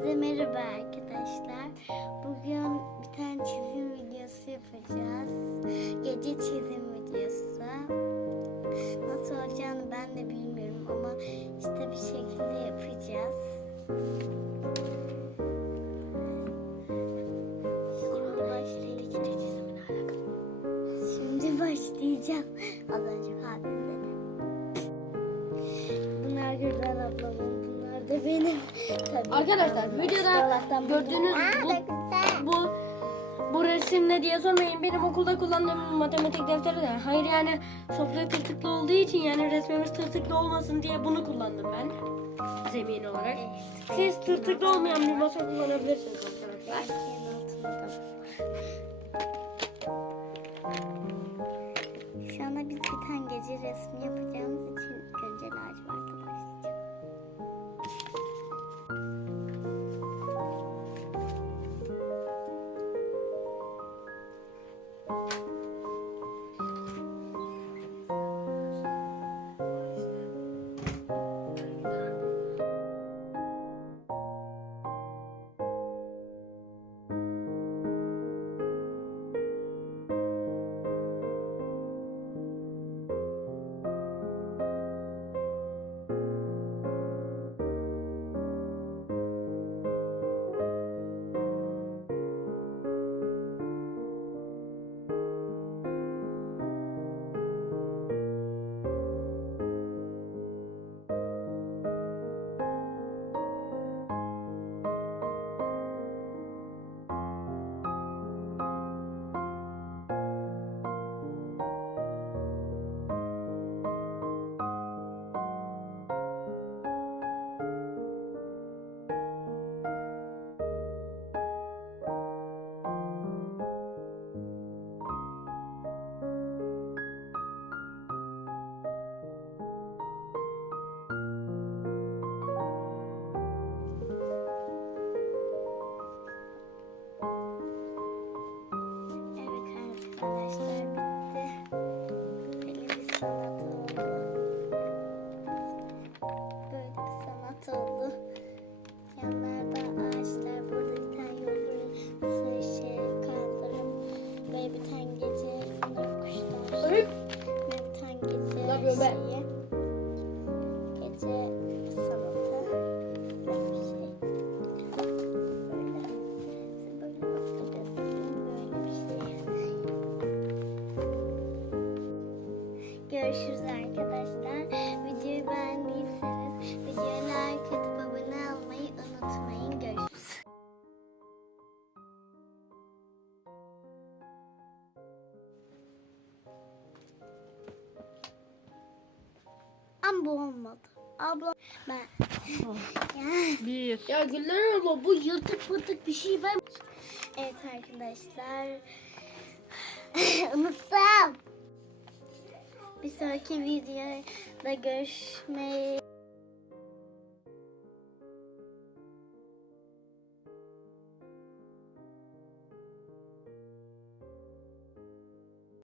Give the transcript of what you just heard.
Hepinize merhaba arkadaşlar. Bugün bir tane çizim videosu yapacağız. Gece çizim videosu. Nasıl olacağını ben de bilmiyorum ama işte bir şekilde yapacağız. Şimdi başlayacağız. Şimdi başlayacağız. Az önce abim dedi. Bunlar Gülden ablamın, da benim. Tabii. Arkadaşlar videoda Allah'tan gördüğünüz Aa, bu, bu bu resim ne diye sormayın. Benim okulda kullandığım matematik defteri de. Hayır yani sofra tırtıklı olduğu için yani resmimiz tırtıklı olmasın diye bunu kullandım ben. Zemin olarak. Siz tırtıklı olmayan bir masa kullanabilirsiniz arkadaşlar. Şu anda biz bir tane gece resmi yapacağımız arkadaşlar bitti. Böyle bir sanat oldu. Böyle bir sanat oldu. Yanlarda ağaçlar, burada bir tane yolu, şey, kaldırım bir tane gece kuşlar. Ve bir tane gece Ne Görüşürüz arkadaşlar. Videoyu beğendiyseniz videoya like atıp abone olmayı unutmayın. Görüşürüz. Ama bu olmadı. Abla ben ya. Bir. Ya Güller abla bu yırtık pırtık bir şey ben. Evet arkadaşlar. Unuttum. Bir sonraki videoda görüşmeyi